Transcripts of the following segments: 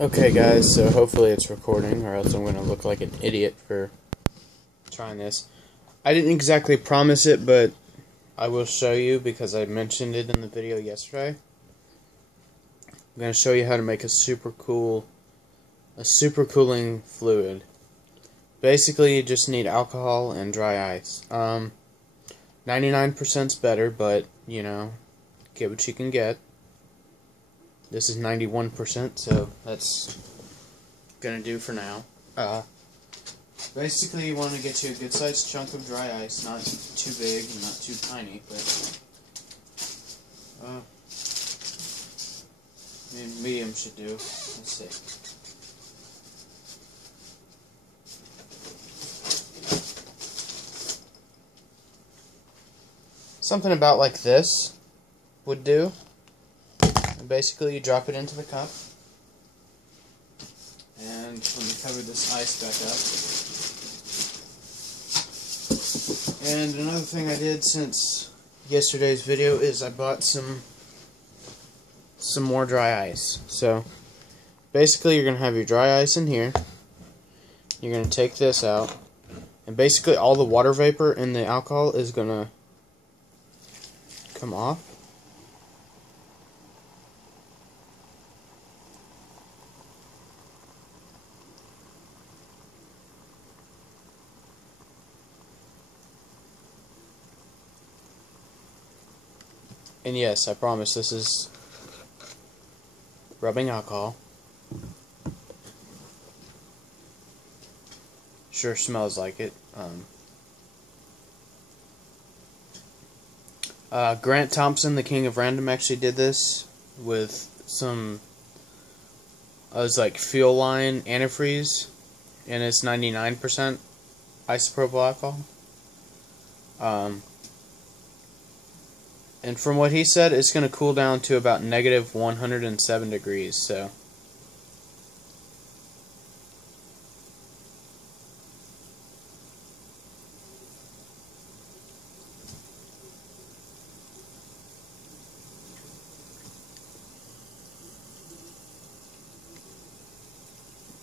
Okay guys, so hopefully it's recording or else I'm going to look like an idiot for trying this. I didn't exactly promise it, but I will show you because I mentioned it in the video yesterday. I'm going to show you how to make a super cooling fluid. Basically you just need alcohol and dry ice. 99% is better, but you know, get what you can get. This is 91%, so that's gonna do for now. Basically, you want to get you a good-sized chunk of dry ice, not too big and not too tiny, but medium should do. Let's see. Something about like this would do. And basically, you drop it into the cup. And let me cover this ice back up. And another thing I did since yesterday's video is I bought some more dry ice. So basically you're going to have your dry ice in here. You're going to take this out. And basically all the water vapor in the alcohol is going to come off. And yes, I promise this is rubbing alcohol. Sure smells like it. Grant Thompson, the king of random, actually did this with some it was like fuel line antifreeze, and it's 99% isopropyl alcohol. And from what he said, it's going to cool down to about negative 107 degrees, so.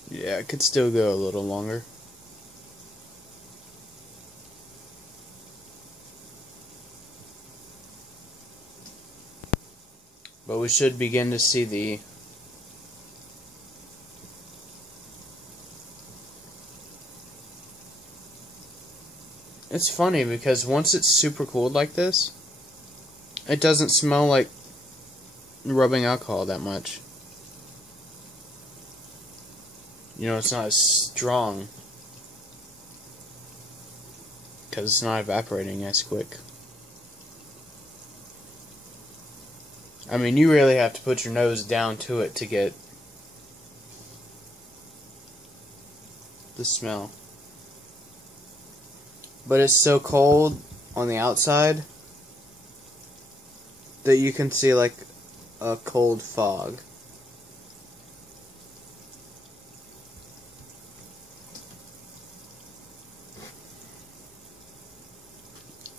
Yeah, it could still go a little longer. But we should begin to see the It's funny because once it's super cooled like this, it doesn't smell like rubbing alcohol that much. You know, it's not as strong because it's not evaporating as quick. I mean, you really have to put your nose down to it to get the smell. But it's so cold on the outside that you can see like a cold fog.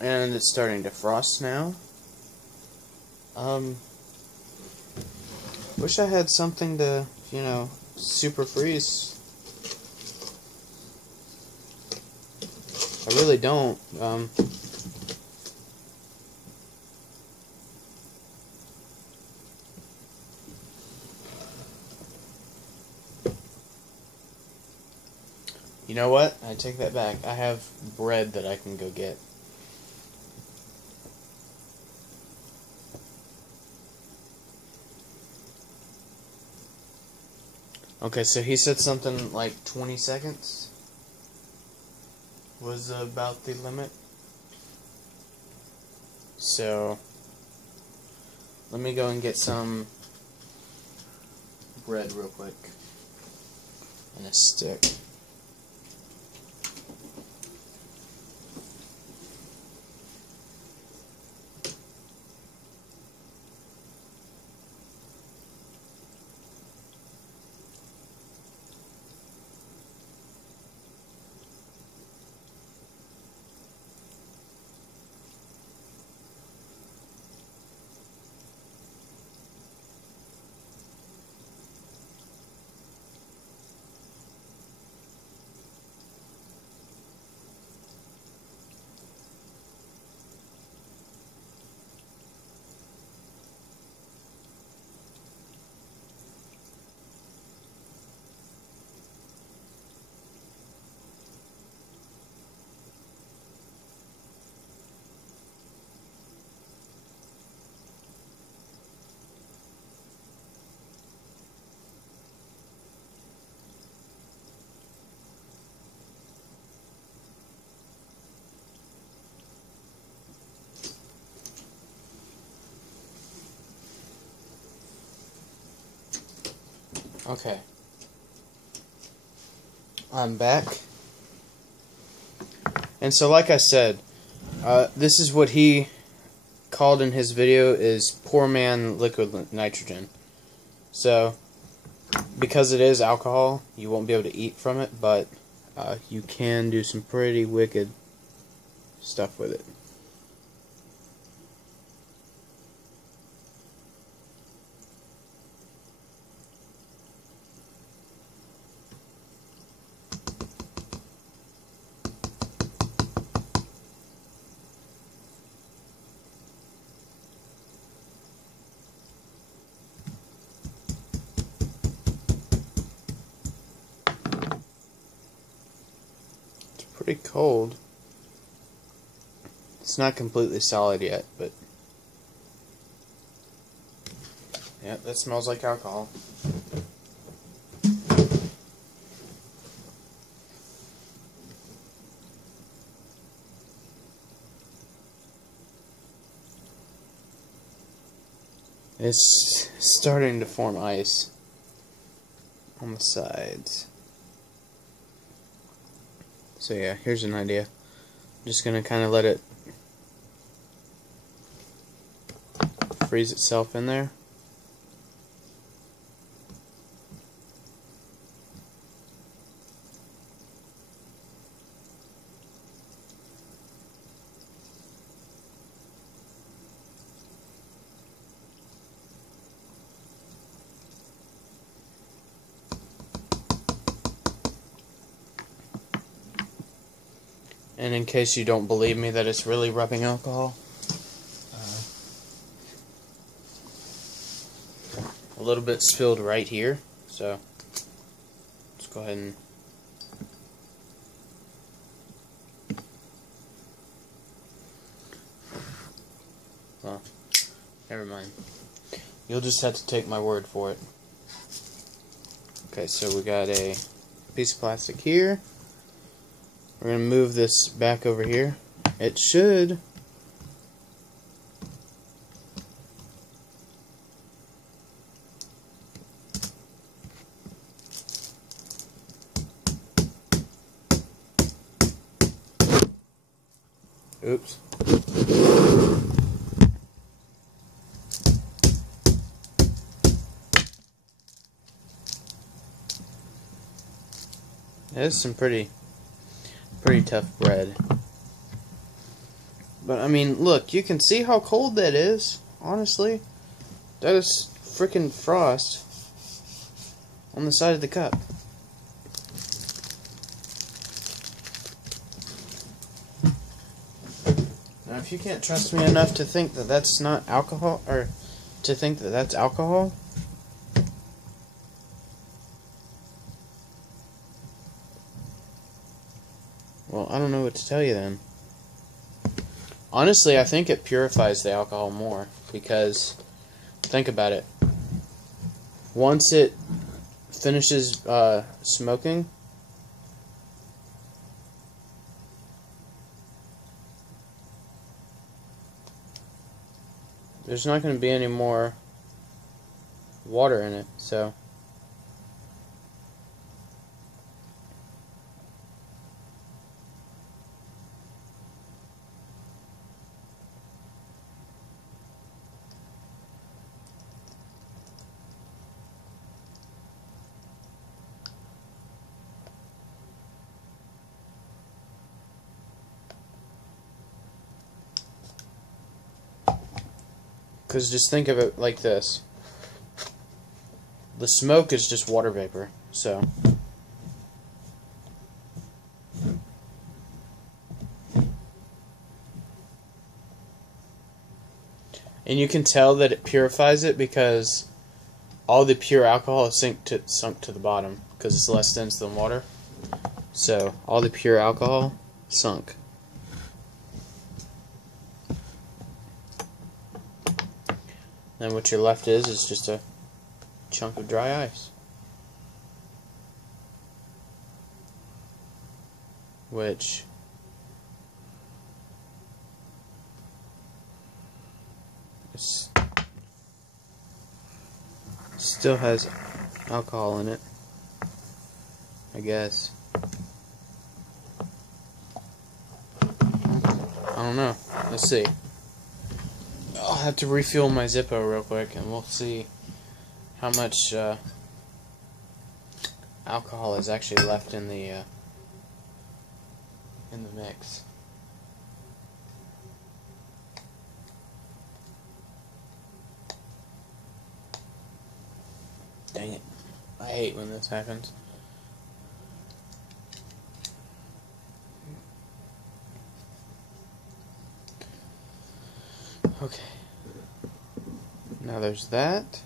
And it's starting to frost now. Wish I had something to, you know, super freeze. I really don't. You know what? I take that back. I have bread that I can go get. Okay, so he said something like 20 seconds was about the limit. So, let me go and get some bread real quick. And a stick. Okay. I'm back. And so, like I said, this is what he called in his video is poor man liquid nitrogen. So, because it is alcohol, you won't be able to eat from it, but you can do some pretty wicked stuff with it. Pretty cold. It's not completely solid yet, but yeah, that smells like alcohol. It's starting to form ice on the sides. So yeah, here's an idea. I'm just gonna kind of let it freeze itself in there. And in case you don't believe me that it's really rubbing alcohol, a little bit spilled right here, so let's go ahead and well, never mind. You'll just have to take my word for it. Okay, so we got a piece of plastic here. We're going to move this back over here. It should oops. That is some pretty tough bread. But I mean, look, you can see how cold that is. Honestly, that is freaking frost on the side of the cup. Now, if you can't trust me enough to think that that's not alcohol, or to think that that's alcohol, well, I don't know what to tell you then. Honestly, I think it purifies the alcohol more, because think about it. Once it finishes smoking, there's not going to be any more water in it, so because just think of it like this. The smoke is just water vapor, so and you can tell that it purifies it because all the pure alcohol is sunk to the bottom because it's less dense than water. So all the pure alcohol sunk. Then what you're left is just a chunk of dry ice, which still has alcohol in it, I guess. I don't know. Let's see. I'll have to refuel my Zippo real quick, and we'll see how much alcohol is actually left in the mix. Dang it. I hate when this happens. Okay. Now there's that.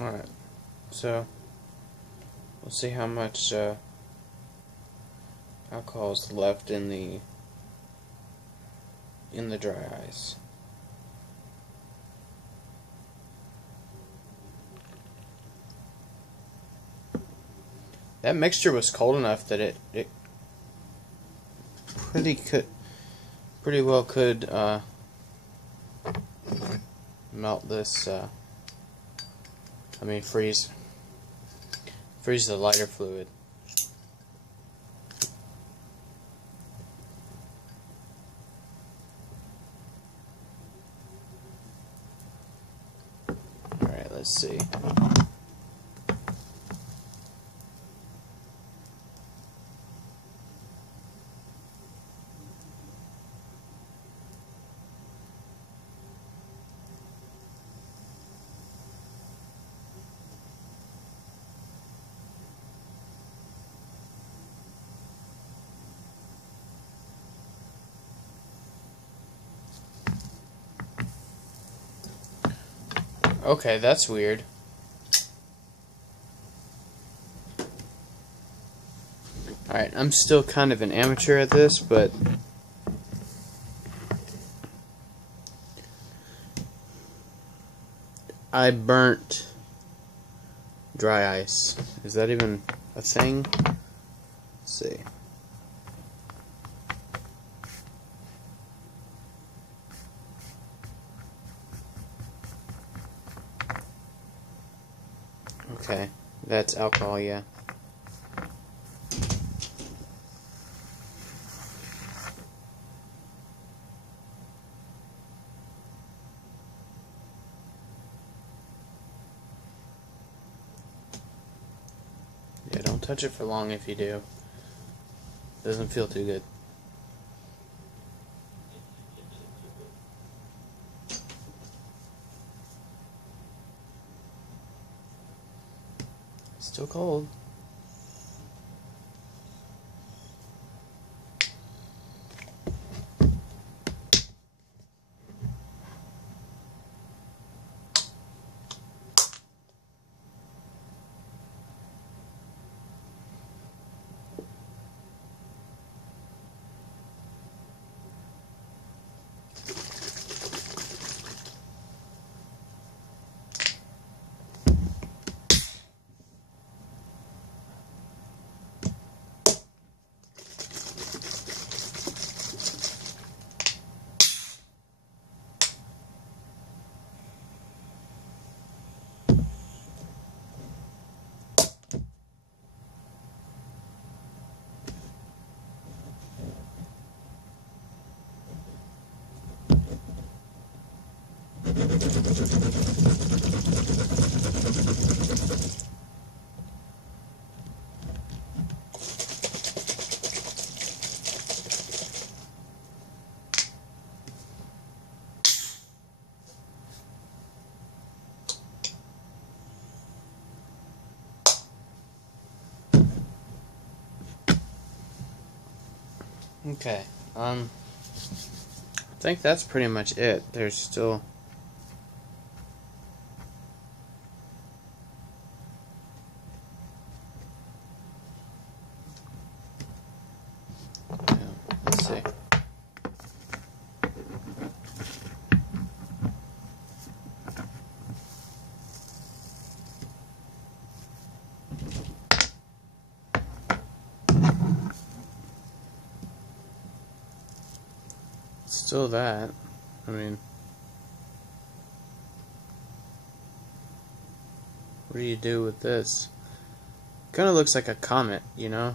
Alright. So, we'll see how much alcohol is left in the dry ice. That mixture was cold enough that it pretty well could melt this. Freeze the lighter fluid. All right, let's see. Okay, that's weird. Alright, I'm still kind of an amateur at this, but I burnt dry ice. Is that even a thing? Let's see. Okay, that's alcohol, yeah. Yeah, don't touch it for long if you do. Doesn't feel too good. Still cold. Okay, I think that's pretty much it. There's still... Yeah, let's see. still that. I mean, what do you do with this? Kind of looks like a comet, you know?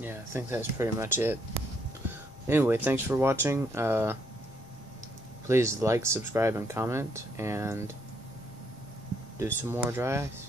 Yeah, I think that's pretty much it. Anyway, thanks for watching. Please like, subscribe, and comment, and do some more dry ice.